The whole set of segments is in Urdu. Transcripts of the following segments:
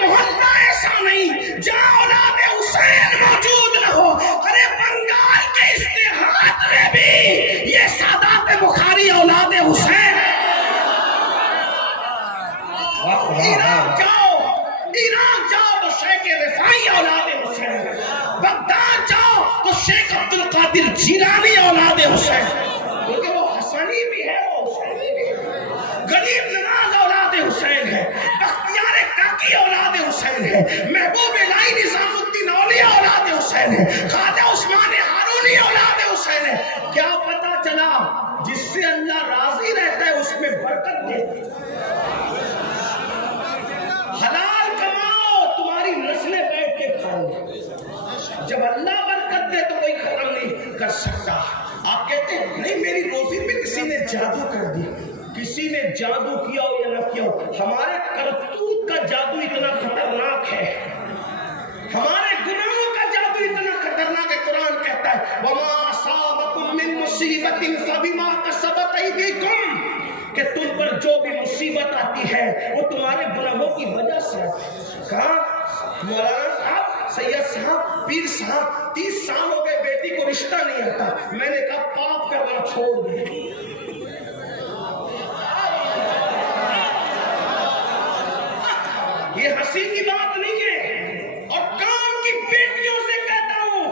محلہ ایسا نہیں جہاں اولاد حسین موجود نہ ہو. ارے بنگال کے اشتہاد میں بھی یہ سادات بخاری اولاد حسین. عراق جاؤ تو شیخ رفاعی اولاد حسین. بغداد جاؤ تو شیخ عبد القادر جیلانی اولاد حسین. کیونکہ وہ حسنی بھی ہے, وہ حسینی بھی ہے. غریب نواز اولاد حسین ہے, بختیار کاکی اولاد حسین ہے, محبوب الہی نظام الدین اولیاء اولاد حسین ہے, خواجہ عثمان ہارونی اولاد حسین ہے. کیا پتا چلا جس سے اللہ راضی رہتا ہے اس میں برکت دیتی ہے. حلال کماؤ, تمہاری نسلیں بیٹھ کے کھائیں گے. جب اللہ برکت دے تو کوئی ختم نہیں کر سکتا. آپ کہتے ہیں نہیں میری روزی پہ کسی نے جادو کر دیا. کسی نے جادو کیا ہو یا نہ کیا ہو, ہمارے کرتوت کا جادو اتنا خطرناک ہے, ہمارے گناہوں کا جادو اتنا خطرناک ہے. قرآن کہتا ہے وَمَا أَصَابَكُم مِّن مُّصِيبَةٍ فَبِمَا كَسَبَتْ أَيْدِيكُمْ, کہ تم پر جو بھی مصیبت آتی ہے وہ تمہارے گناہوں کی وجہ سے آتی ہے. کہا مولانا صاحب, سید صاحب, پیر صاحب 30 سال ہو گئے بیٹی کو رشتہ نہیں آتا. میں نے کہا پاپ کرنا چھوڑ دے. یہ ہنسی کی بات نہیں ہے, اور کام کی بیٹیوں سے کہتا ہوں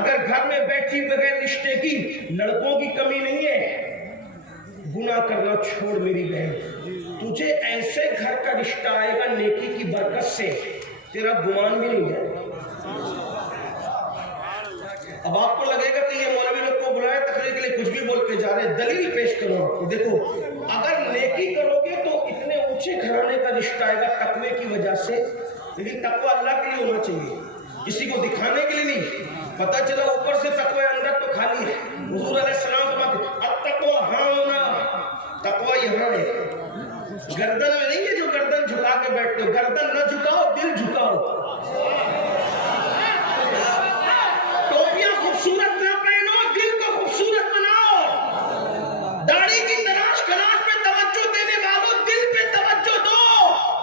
اگر گھر میں بیٹھی بغیر رشتے کی لڑکوں کی کمی نہیں ہے, گناہ کرنا چھوڑ میری بہن. تجھے ایسے گھر کا رشتہ آئے گا نیکی کی برکت سے, تیرا گمان بھی نہیں جائے گا. اب آپ کو لگے گا کہ یہ مولوی لوگ کو بلائے تقریر کے لیے کچھ بھی بول کے جا رہے ہیں. دلیل پیش کرو. دیکھو اگر نیکی کرو گے تو اتنے اونچے گھرانے کا رشتہ آئے گا تقوی کی وجہ سے. لیکن تقوی اللہ کے لیے ہونا چاہیے, کسی کو دکھانے کے لیے نہیں. پتہ چلا اوپر سے تقوی اندر تو خالی ہے. حضور علیہ السلام کو بات التقوی ہاں ہونا, تقوی یہاں ہے, گردن میں نہیں ہے جو گردن جھکا کے بیٹھتے ہو. گردن نہ جھکاؤ, دل جھکاؤ. ٹوپیاں خوبصورت نہ پہنو, دل کو خوبصورت بناؤ. داڑھی کی تلاش میں توجہ دینے والوں دل پہ توجہ دو,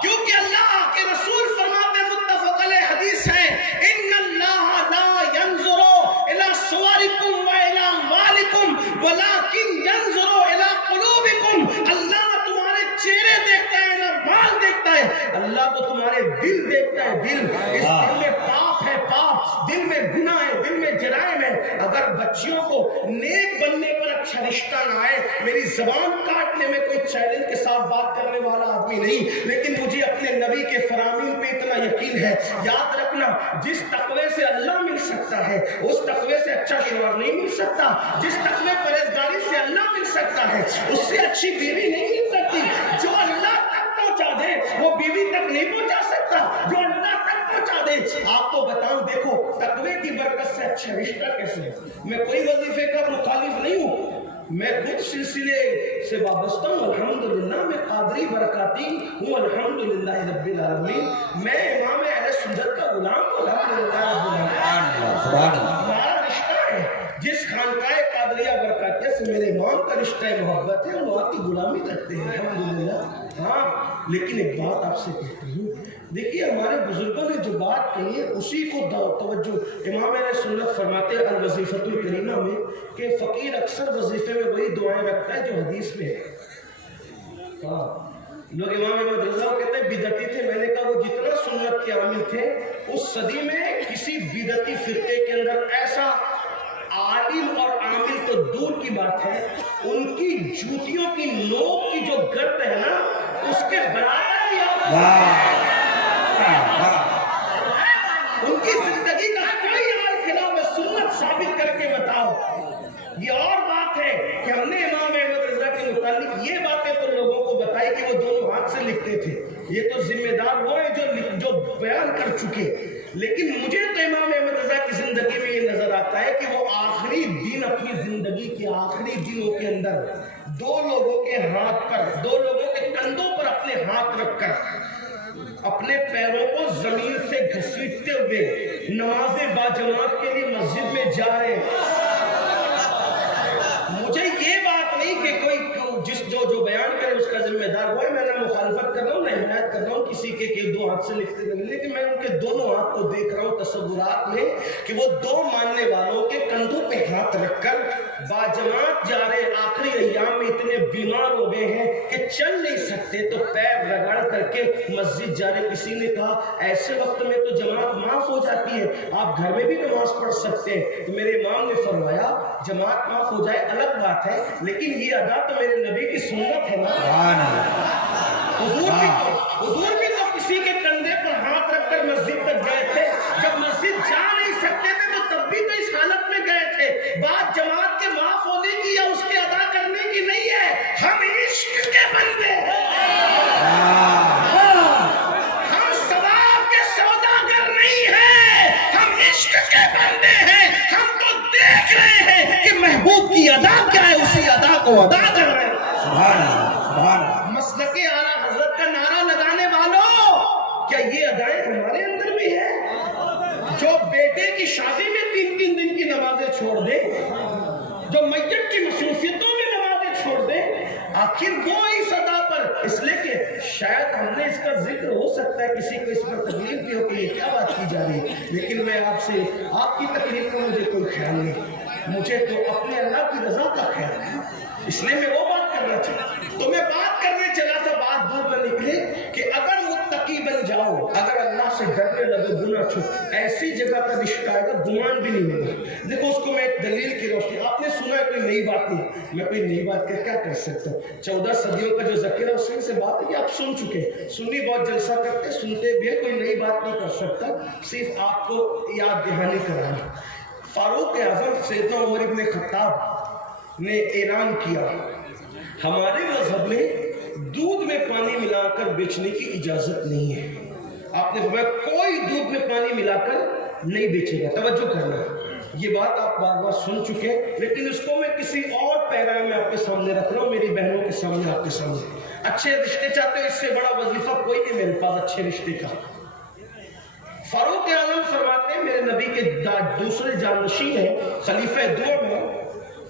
کیونکہ اللہ کے رسول فرماتے متفق علیہ حدیث ہے ان اللہ لا ينظر الى صورکم والى اموالکم ولکن ينظر الى قلوبکم. اللہ تمہارے چہرے دیکھتا ہے نہ مال دیکھتا ہے, اللہ تو تمہارے دل دیکھتا ہے. دل, اس دل میں پاپ ہے, پاپ دل میں گناہ ہے, دل میں جرائم ہے. اگر بچیوں کو نیک بننے پر اچھا رشتہ نہ آئے, میری زبان کاٹنے میں کوئی چیلنج کے ساتھ بات کرنے والا آدمی نہیں, لیکن مجھے اپنے نبی کے فرامین پہ اتنا یقین ہے. یاد رکھنا, جس تقوی سے اللہ مل سکتا ہے اس تقوی سے اچھا شوہر نہیں مل سکتا. جس تقوی پرہیزگاری سے اللہ مل سکتا ہے اس سے اچھی بیوی نہیں مل سکتی. جو اللہ تک پہنچا دے وہ بیوی تک نہیں پہنچا سکتا جو اللہ تک پہنچا دے. آپ کو بتاؤں, دیکھو تقوی کی برکت سے اچھا رشتہ کیسے ہے. میں کوئی وظیفے کا مخالف نہیں ہوں, میں خود سلسلے سے وابستہ ہوں الحمدللہ. میں قادری برکاتی ہوں الحمدللہ رب العالمین. میں امام اہل سنت کا غلام ہوں الحمدللہ رب العالمین. ہمارا رشتہ ہے جس خانقاہ قادریہ برکاتیہ سے میرے امام کا رشتہ محبت ہے, وہ آپ کی غلامی کرتے ہیں الحمدللہ. ہاں لیکن ایک بات آپ سے کہتی ہوں, دیکھیے ہمارے بزرگوں نے جو بات کہی ہے اسی کو توجہ. امام اہل سنت فرماتے ہیں الوظیفۃ الکریمہ میں کہ فقیر اکثر وظیفے میں وہی دعائیں رکھتا ہے جو حدیث میں ہے. ہاں لوگ امام احمد رضا کہتے ہیں بدعتی تھے. میں نے کہا وہ جتنا سنت کے عامل تھے اس صدی میں کسی بدعتی فرقے کے اندر ایسا عالم اور عامل تو دور کی بات ہے, ان کی جوتیوں کی نوک کی جو گرد ہے نا اس کے برابر ان کی زندگی کا کوئی عمل خلاف سنت ثابت کر کے بتاؤ. یہ اور بات ہے کہ ہم نے امام احمد رضا کے متعلق یہ باتیں تو لوگوں کو بتائی کہ وہ دونوں ہاتھ سے لکھتے تھے. یہ تو ذمہ دار وہ ہیں جو بیان کر چکے. لیکن مجھے تو امام احمد رضا کی زندگی میں یہ نظر آتا ہے کہ وہ آخری دن, اپنی زندگی کے آخری دنوں کے اندر دو لوگوں کے ہاتھ پر, دو لوگوں کے کندھوں پر اپنے ہاتھ رکھ کر اپنے پیروں کو زمین سے گھسیٹتے ہوئے نماز باجماعت کے لیے مسجد میں جا رہے ہیں. مجھے یہ بات نہیں کہ کوئی جو بیان کرے اس کا ذمہ دار وہ ہے. میں نہ مخالفت کر رہا ہوں نہ حمایت کر رہا ہوں کسی کے کہ دو ہاتھ سے لکھتے رہے، لیکن میں ان کے دونوں ہاتھ کو دیکھ رہا ہوں تصورات میں کہ وہ دو ماننے والوں کے کندھوں پہ ہاتھ رکھ کر باجماعت جا رہے. آخری ایام میں اتنے بیمار ہو گئے ہیں کہ چل نہیں سکتے تو پیر رگڑ کر کے مسجد جا رہے. کسی نے کہا ایسے وقت میں تو جماعت معاف ہو جاتی ہے، آپ گھر میں بھی نماز پڑھ سکتے ہیں. تو میرے امام نے فرمایا جماعت معاف ہو جائے الگ بات ہے، لیکن یہ ادا تو میرے نبی کی سنت ہے نا. حضور بھی تو کسی کے کندھے پر ہاتھ رکھ کر مسجد تک گئے تھے. جب مسجد جا نہیں سکتے تھے تو تب بھی تو اس حالت میں گئے تھے. بات جماعت کے معاف ہونے کی یا اس کے ادا کرنے کی نہیں ہے، ہم عشق کے بندے ہیں، ہم ثواب کے سوداگر نہیں ہیں، ہم عشق کے بندے ہیں. ہم تو دیکھ رہے ہیں کہ محبوب کی ادا کیا ہے، اسی ادا کو ادا کر رہے ہیں. سبحان اللہ. مسلک اعلیٰ حضرت کا نعرہ لگانے والوں، کیا یہ ادائیں ہمارے اندر بھی ہے؟ جو بیٹے کی شادی میں 3 دن کی نمازیں چھوڑ دے، جو میت کی مصروفیتوں میں نمازیں چھوڑ دے، آخر وہ اس ادا پر، اس لیے کہ شاید ہم نے اس کا ذکر ہو سکتا ہے کسی کو اس پر تکلیف بھی ہو کہ یہ کیا بات کی جا رہی ہے، لیکن میں آپ سے آپ کی تکلیف کا مجھے کوئی خیال نہیں، مجھے تو اپنے اللہ کی رضا کا خیال ہے. اس لیے میں وہ بات کرنا چاہتا ہوں. تو میں بات کرنے چلا تھا، بات دور نہ نکلے کہ اگر متقی بن جاؤ، اگر اللہ سے ڈرنے لگے، گناہ چھوڑ، ایسی جگہ کا رشتہ آئے گا گمان بھی نہیں ہوگا. دیکھو اس کو میں ایک دلیل کی روشنی، آپ نے سنا ہے کوئی نئی بات نہیں، میں کوئی نئی بات کیا کر سکتا ہوں. 14 صدیوں کا جو ذکر ہے اس سے بات ہے کہ آپ سن چکے، سنی بہت جلسہ کرتے سنتے بھی ہے، کوئی نئی بات نہیں کر سکتا، صرف آپ کو یاد دہانی کرانا. فاروق اعظم سیدنا عمر ابن خطاب نے اعلان کیا ہمارے مذہب میں دودھ میں پانی ملا کر بیچنے کی اجازت نہیں ہے. آپ نے فرمایا کوئی دودھ میں پانی ملا کر نہیں بیچے گا. توجہ کرنا، یہ بات آپ بار بار سن چکے، لیکن اس کو میں کسی اور پیغام میں آپ کے سامنے رکھ رہا ہوں، میری بہنوں کے سامنے، آپ کے سامنے. اچھے رشتے چاہتے ہو، اس سے بڑا وظیفہ کوئی نہیں میرے پاس اچھے رشتے کا. فاروق اعظم فرماتے ہیں، میرے نبی کے دوسرے جانشین ہیں، خلیفہ دوم ہیں،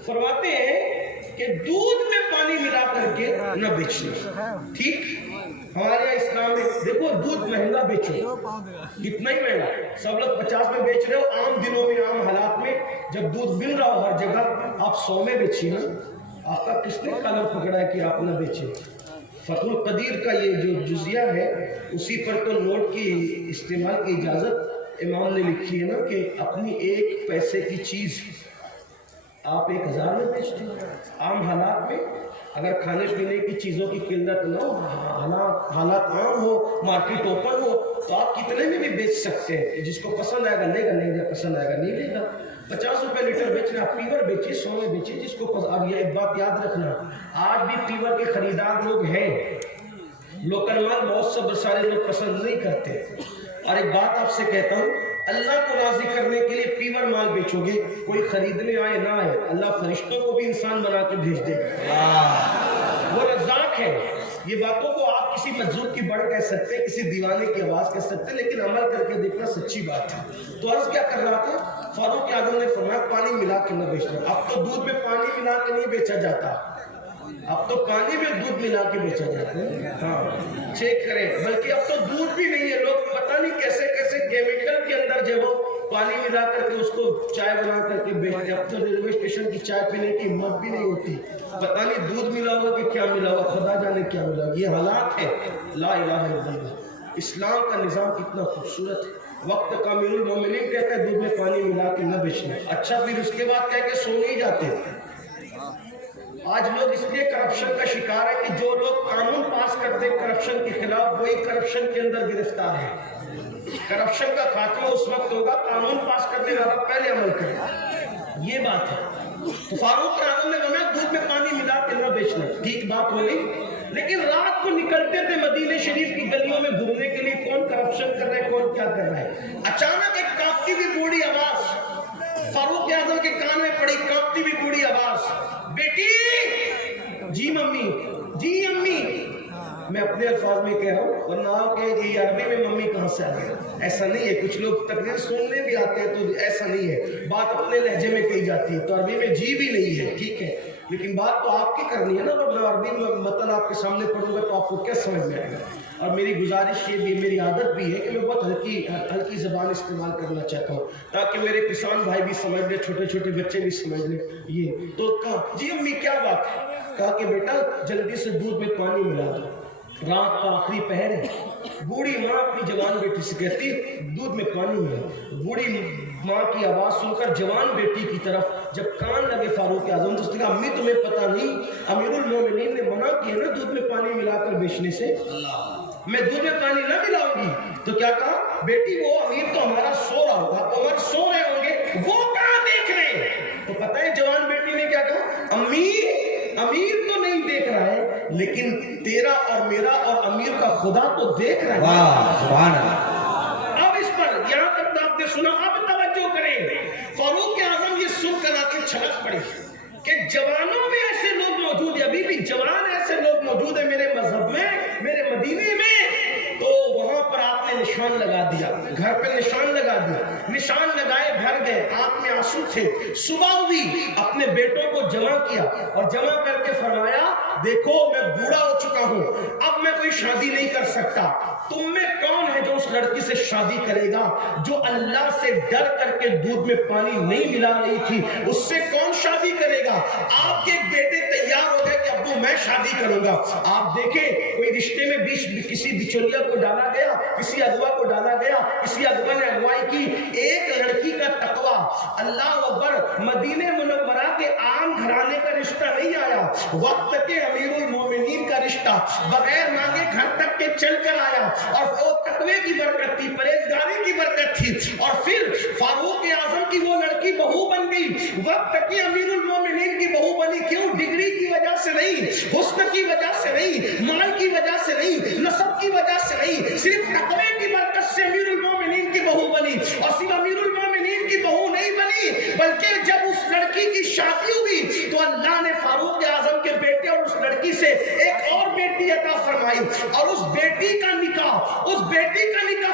فرماتے ہیں کہ دودھ میں پانی ملا کر کے نہ بیچنا. ٹھیک، ہمارے یہاں اسلام میں دیکھو دودھ مہنگا بیچو، کتنا ہی مہنگا، سب لوگ 50 میں بیچ رہے ہو، عام دنوں میں عام حالات میں جب دودھ مل رہا ہو ہر جگہ آپ 100 میں بیچیے نا. آپ کا کس نے قلم پکڑا ہے کہ آپ نہ بیچیں؟ فتح القدیر کا یہ جو جزیہ ہے اسی پر تو نوٹ کی استعمال کی اجازت امام نے لکھی ہے نا کہ اپنی 1 پیسے کی چیز آپ 1000 میں بیچتے ہیں. عام حالات میں اگر کھانے پینے کی چیزوں کی قلت نہ ہو، حالات عام ہو، مارکیٹ اوپن ہو، تو آپ کتنے میں بھی بیچ سکتے ہیں. جس کو پسند آئے گا لے گا، نہیں پسند آئے گا نہیں لے گا. 50 روپے لیٹر بیچنا، آپ پیور بیچیے، 100 میں بیچیے جس کو پسند. اب یہ ایک بات یاد رکھنا، آج بھی پیور کے خریدار لوگ ہیں، لوکل مال بہت سارے لوگ پسند نہیں کرتے. اور ایک بات آپ سے کہتا ہوں، اللہ کو راضی کرنے کے لیے پیور مال بیچو گے، کوئی خریدنے آئے نہ آئے، اللہ فرشتوں کو بھی انسان بنا کے بھیج دے گا. وہ رزاق ہے. یہ باتوں کو آپ کسی مجذوب کی بڑھ کہہ سکتے ہیں، کسی دیوانے کی آواز کہہ سکتے ہیں، لیکن عمل کر کے دیکھنا سچی بات ہے. تو عرض کیا کر رہا تھا، فاروق اعظم نے فرمایا پانی ملا کے نہ بیچنا. اب تو دودھ میں پانی ملا کے نہیں بیچا جاتا، اب تو پانی میں دودھ ملا کے بیچا جاتا ہے. ہاں چیک کریں، بلکہ اب تو دودھ بھی نہیں ہے، لوگ پتہ نہیں کیسے کیسے کیمیکل کے اندر جو وہ پانی ملا کر کے اس کو چائے بنا کر کے بیچتے. اب تو ریلوے اسٹیشن کی چائے پینے کی ہمت بھی نہیں ہوتی، پتہ نہیں دودھ ملا ہوا کہ کیا ملا ہوا، خدا جانے کیا ملا. یہ حالات ہے. لا الہ الا اللہ. اسلام کا نظام کتنا خوبصورت ہے. وقت کا امیر المومنین کہتا ہے دودھ میں پانی ملا کے نہ بیچنا. اچھا پھر اس کے بعد کہہ کے سو نہیں جاتے. آج لوگ اس لیے کرپشن کا شکار ہے کہ جو لوگ قانون پاس کرتے کرپشن کے خلاف وہی کرپشن کے اندر گرفتار ہے. کرپشن کا خاتمہ اس وقت ہوگا قانون پاس کرنے والا پہلے عمل کرے. یہ بات ہے. تو فاروق اعظم نے فرمایا دودھ میں پانی ملا کے نہ بیچنا. ٹھیک بات ہو گئی. لیکن رات کو نکلتے تھے مدینے شریف کی گلیوں میں گھومنے کے لیے، کون کرپشن کر رہا ہے کون کیا کر رہا ہے. اچانک ایک کانپتی ہوئی بوڑھی آواز فاروق اعظم کے کان میں پڑی، کانپتی ہوئی بوڑھی آواز، بیٹی. جی ممی، جی امی. میں اپنے الفاظ میں کہہ رہا ہوں، ورنہ آپ کہیں کہ عربی میں ممی کہاں سے آ گئی. ایسا نہیں ہے. کچھ لوگ تقریر سننے بھی آتے ہیں تو ایسا نہیں ہے، بات اپنے لہجے میں کہی جاتی ہے، تو عربی میں جی بھی نہیں ہے. ٹھیک ہے. لیکن بات تو آپ کی کرنی ہے نا، ورنہ میں عربی میں متن آپ کے سامنے پڑھوں گا تو آپ کو کیا سمجھ میں آئے گا؟ اور میری گزارش یہ بھی، میری عادت بھی ہے کہ میں بہت ہلکی زبان استعمال کرنا چاہتا ہوں تاکہ میرے کسان بھائی بھی سمجھ لیں، چھوٹے چھوٹے بچے بھی سمجھ لیں۔ یہ تو کہا جی امی کیا بات ہے؟ کہا کہ بیٹا جلدی سے دودھ میں پانی ملا دو، رات کا آخری پہر ہے۔ بوڑھی ماں اپنی جوان بیٹی سے کہتی دودھ میں پانی ملا۔ بوڑھی ماں کی آواز سن کر جوان بیٹی کی طرف جب کان لگے فاروق اعظم تو اس نے کہا امی تمہیں پتہ نہیں امیر المومنین نے منع کیا نا دودھ میں پانی ملا کر بیچنے سے، میں دودھ میں پانی نہ ملاؤں گی۔ تو کیا کہا بیٹی وہ امیر تو ہمارا سو رہا ہوگا، عمر سو رہے ہوں گے، وہ کہاں دیکھ رہے ہیں؟ تو پتہ ہے جوان بیٹی نے کیا کہا امیر تو نہیں دیکھ رہا ہے لیکن تیرا اور میرا اور امیر کا خدا تو دیکھ رہا ہے۔ واہ سبحان اللہ۔ اب اس پر یہاں تک آپ نے سنا، اب توجہ کریں۔ فاروق اعظم یہ سن کر آنکھیں چھلک پڑی کہ جوانوں میں ایسے لوگ موجود ہیں، ابھی بھی جوان ایسے لوگ موجود ہیں میرے مذہب میں، میرے مدینے میں۔ تو وہاں پر آپ نے نشان لگا دیا، گھر پہ نشان لگا دیا، نشان لگائے گھر گئے، آنکھ میں آنسو تھے۔ صبح ہوئی، اپنے بیٹوں کو جمع کیا اور جمع کر کے فرمایا دیکھو میں بوڑھا ہو چکا ہوں، اب میں کوئی شادی نہیں کر سکتا، تم میں کون ہے جو اس لڑکی سے شادی کرے گا جو اللہ سے ڈر کر کے دودھ میں پانی نہیں ملا رہی تھی، اس سے کون شادی کرے گا؟ آپ کے بیٹے تیار ہو گئے کہ ابو میں شادی کروں گا۔ آپ دیکھیں کوئی رشتے میں کسی بچولیا کو ڈالا گیا، کسی اغوا کو ڈالا گیا، کسی اغوا نے اغوائی کی، ایک لڑکی کا تقویٰ، اللہ اکبر، مدینہ منورہ کے عام گھرانے کا رشتہ نہیں آیا، وقت کے امیر المومنین کا رشتہ بغیر مانگے گھر تک کے چل کر آیا، اور وہ تقوی کی برکت تھی، پرہیزگاری کی برکت تھی، اور پھر فاروق اعظم کی وہ لڑکی بہو بن گئی، وقت کے امیر المومنین کی بہو بنی۔ کیوں؟ ڈگری کی وجہ سے نہیں، حسن کی وجہ سے نہیں، مال کی وجہ سے نہیں، نسب کی وجہ سے نہیں، صرف تقوی کی برکت سے امیر المومنین کی بہو بنی۔ اور صرف امیر المومنین کی بہو نہیں بنی بلکہ جب اس لڑکی کی شادی ہوئی تو اللہ نے فاروق اعظم کے بیٹے اور اس لڑکی سے ایک اور بیٹی عطا فرمائی، اور اس بیٹی کا نکاح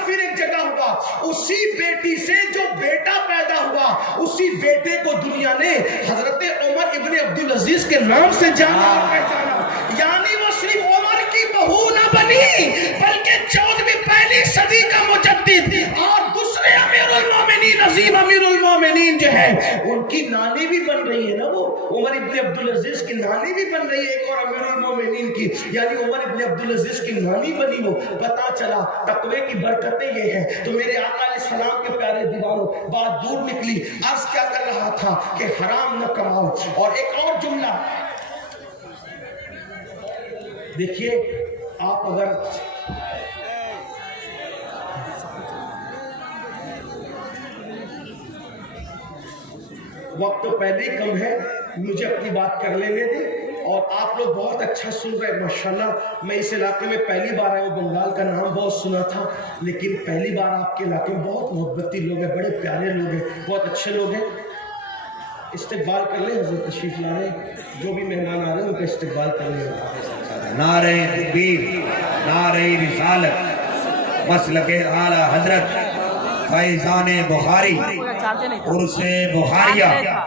پھر ایک جگہ ہوا، اسی بیٹی سے جو بیٹا پیدا ہوا اسی بیٹے کو دنیا نے حضرت عمر ابن عبدالعزیز کے نام سے جانا اور پہچانا۔ یعنی وہ صرف عمر کی بہو نہ بنی بلکہ 14ویں پہلی صدی کا مجدد اور دوسرے امیر المومنین، عظیم امیر المومنین جو ہے ان کی نانی بھی بن رہی ہے نا، وہ عمر ابن عبدالعزیز کی نانی بھی بن رہی ہے، ایک اور امیر المومنین کی، یعنی عمر ابن عبدالعزیز کی نانی بنی وہ۔ پتا چلا تقوی کی برکتیں یہ ہیں۔ تو میرے آقا علیہ السلام کے پیارے دیوانوں، بات دور نکلی، عرض کیا کر رہا تھا کہ حرام نہ کماؤ۔ اور ایک اور جملہ دیکھیے، آپ اگر وقت تو پہلے ہی کم ہے، مجھے اپنی بات کر لینے دیں، اور آپ لوگ بہت اچھا سن رہے ہیں ماشاءاللہ۔ میں اس علاقے میں پہلی بار آیا ہوں، بنگال کا نام بہت سنا تھا لیکن پہلی بار آپ کے علاقے میں بہت محبتی لوگ ہیں، بڑے پیارے لوگ ہیں، بہت اچھے لوگ ہیں۔ استقبال کر لیں، حضرت تشریف لا رہے ہیں، جو بھی مہمان آ رہے ہیں ان کا استقبال کر لیں۔ نعرہ تکبیر، نعرہ رسالت، مسلک اعلیٰ حضرت فیضان بخاری، عرص بخاریہ،